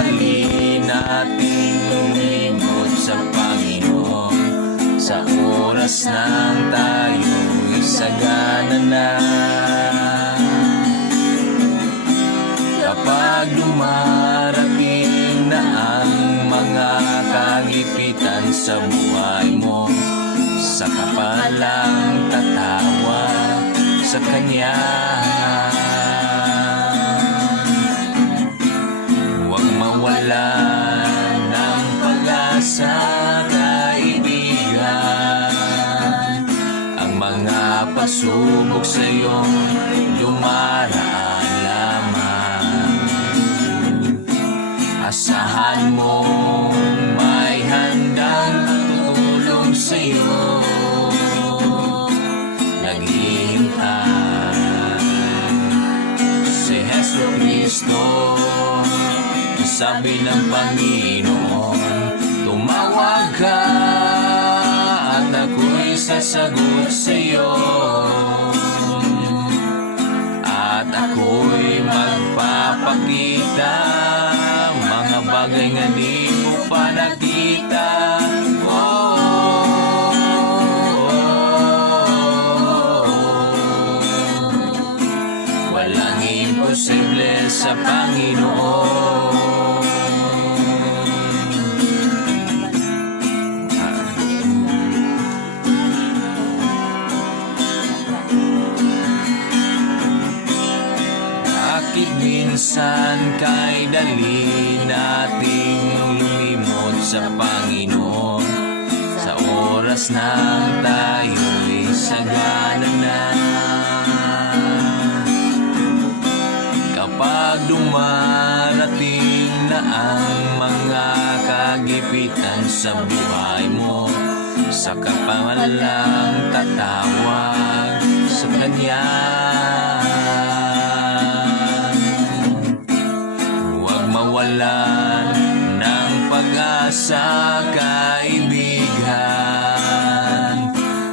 dali nating lumingkod sa Panginoon sa oras ng tayo'y sagana na. Kapag dumarating na ang mga kagipitan sa buhay mo, saka pa lang tatawa sa Kanya. Huwag mawalan ng pag-asa, kaibigan. Ang mga pasubok sa'yo dumaraan lamang. Asahan mo may handang tutulong sa'yo, naghihintay si Hesus Kristo. Sabi ng Panginoon, tumawag ka at ako'y sasagot sa'yo, at ako'y magpapakita mga bagay nga di mo pa nakita. Walang imposible sa Panginoon. Bakit minsan kay dali nating lumimot sa Panginoon sa oras ng tayo'y sagana na? Kapag dumarating na ang mga kagipitan sa buhay mo, saka pa lang tatawag sa Kanya. Huwag mawalan ng pag-asa, kaibigan.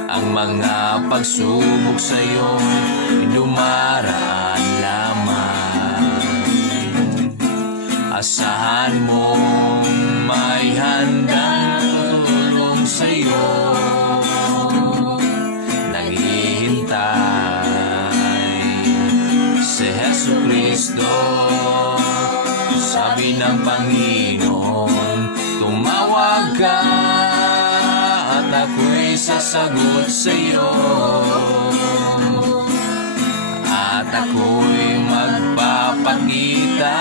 Ang mga pagsubok sa'yo dumaraan lamang. Asahan mo may handang tutulong sa'yo, naghihintay si Hesus Kristo. Sabi ng Panginoon, tumawag ka at ako'y sasagot sa'yo, at ako'y magpapakita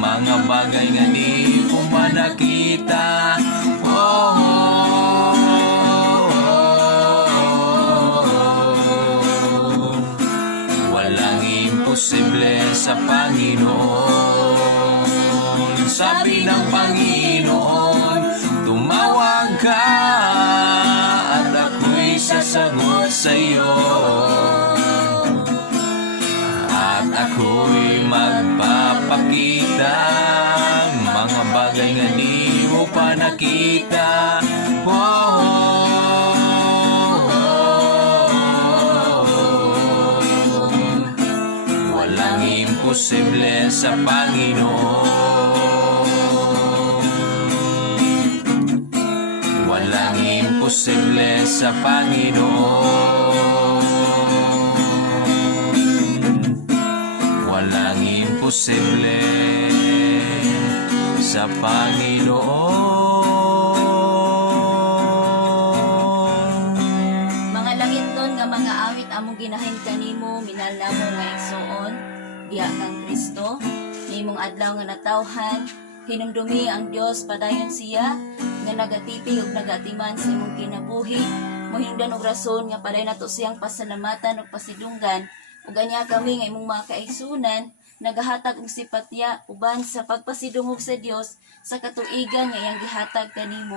mga bagay nga di ko pa nakita. Walang imposible sa Panginoon. Sabi ng Panginoon, tumawag ka at ako'y sasagot sa'yo, at ako'y magpapakita mga bagay nga di mo pa nakita. Walang imposible sa Panginoon. Walang imposible sa Panginoon. Walang imposible sa Panginoon. Mga langit nun nga mga awit among ginahin kanimo, minal namo nga igsuon, diha kang Kristo, nimong adlaw nga natawhan, hinumdumi ang Dios padayon siya, nga nagatipi ug nagatiman sa imong kinabuhi, mohingdan og rason nga paday nato siyang pasalamatan ug pasidunggan, ug anya kami nga imong mga kaigsunan, nagahatag og sipatya uban sa pagpasidungog sa Dios sa katuigan nga iyang gihatag kanimo.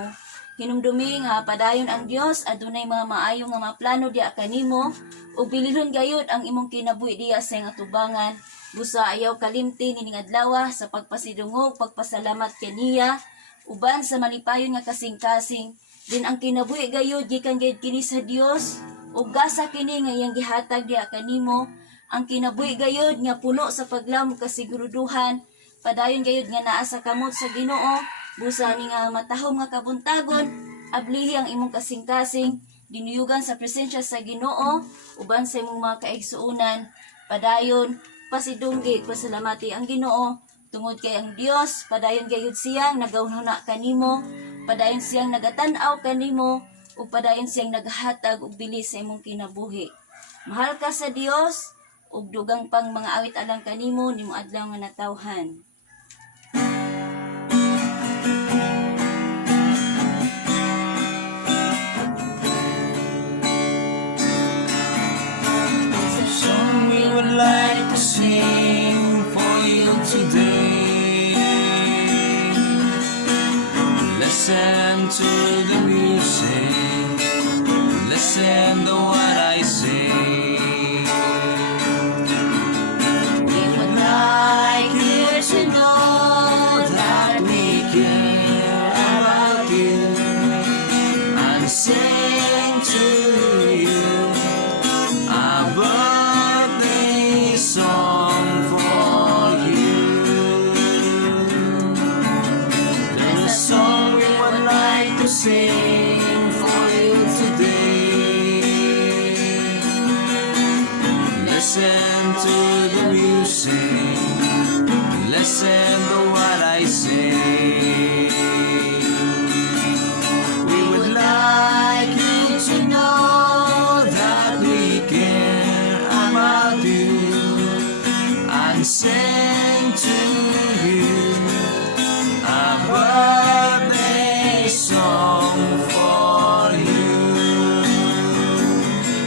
Hinumdumi nga padayon ang Dios adunay mga maayo nga mga plano diha kanimo, ug bililhon gayud ang imong kinabuhi diha sa iyang atubangan. Busa ayaw kalimti nining adlaw sa pagpasidungog, pagpasalamat kaniya uban sa malipayon nga kasing-kasing. Din ang kinabuhi gayud gikan gayud kini sa Dios, ug gasa kini nga iyang gihatag diha kanimo. Ang kinabuhi gayud nga puno sa paglamog kasiguruduhan, padayon gayud nga naa sa kamot sa Ginoo, busa ni nga matahom nga kabuntagon, ablihi ang imong kasing-kasing, dinuyugan sa presensya sa Ginoo, uban sa imong mga kaigsuunan, padayon, pasidunggi, pasalamati ang Ginoo, tungod kay ang Dios, padayon gayud siyang nagahuna kanimo, padayon siyang nagatan-aw kanimo, ug padayon siyang naghatag og bilis sa imong kinabuhi. Mahal ka sa Dios, ug dugang pang mga awit alang kanimo nimo adlaw nga natawhan. Song we would like to sing for you today. Listen to the music, listen to what I say. We would like you to know that we Care about you and sing to you a birthday song for you. There's a song we would like to sing for you today. Listen to the music, listen to what I say. We would like you to know that we care about you and sing to you a birthday song for you.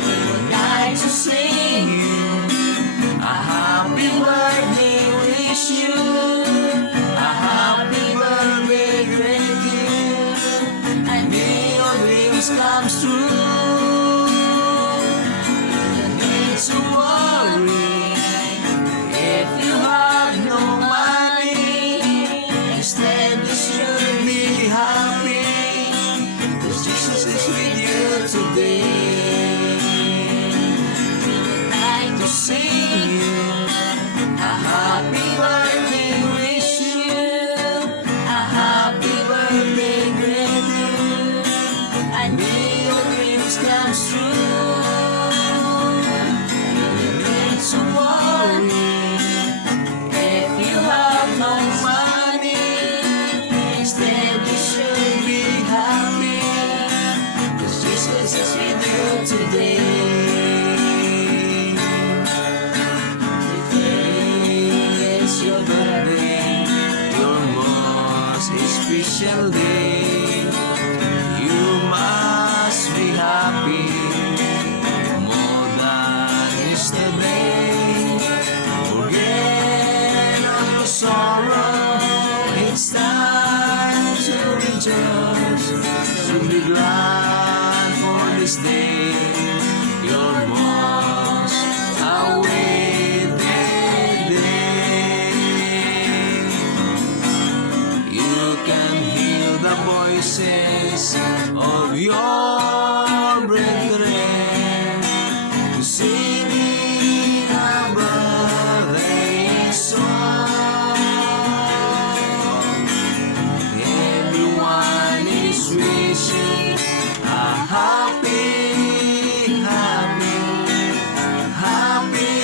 We would like to sing you a happy birthday, wish you a happy birthday, great you, and may your dreams come true. You need to worry if you have no money. Instead, you should be happy, 'cause Jesus is with you today. We would like to sing you a happy birthday, wish you a happy birthday, great you, and may your dreams come true. You need to worry if you have no money. Instead, you should be happy, 'cause Jesus is with you today. Today is your birthday, your most special day. You must be happy more than yesterday. Forget all your sorrow, it's time to rejoice. So be glad for this day, your most awaited day. You can hear the voices of your brethren singing a birthday song. Everyone is wishing a happy, happy, happy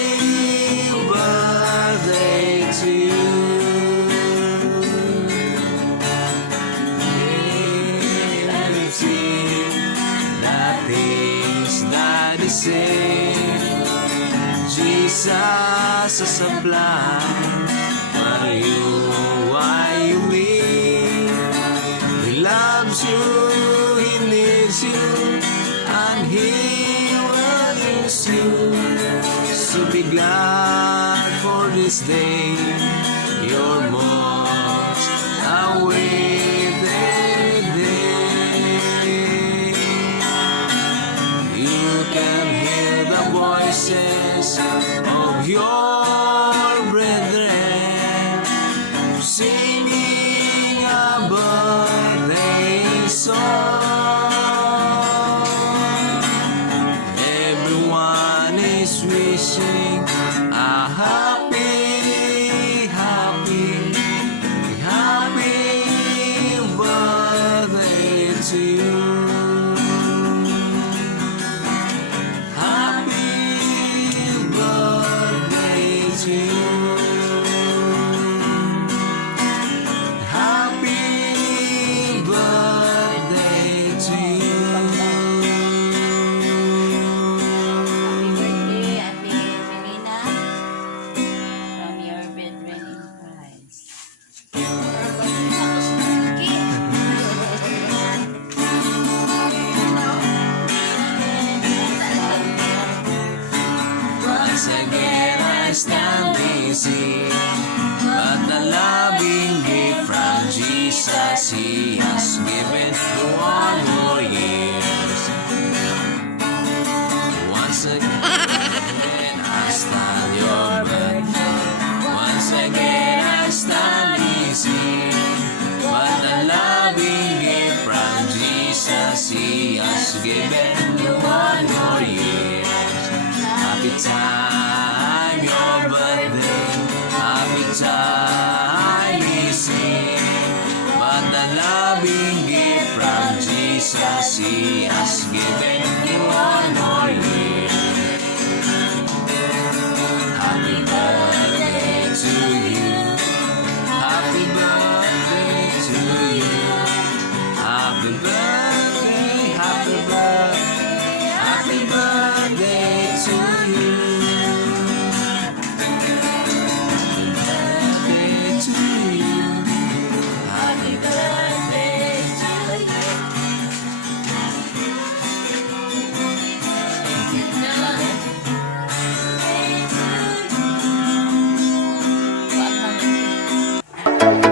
birthday to you. Everything that things that is saved, Jesus has supplied for you. Why you live? He loves you, He needs you, and He will use you. So be glad for this day, your most awaited day. You can hear the voices of your brethren singing a birthday song. Everyone is wishing a happy, happy, given us time easy. What a loving gift from Jesus. He has given you 1 more year. Happy time, your birthday. Happy time we sing. What a loving gift from Jesus. He has given you 1 more year. Happy birthday to you. Happy birthday to you. Happy birthday, happy birthday, happy birthday to you. Happy birthday to you. Happy birthday to you. Wag na.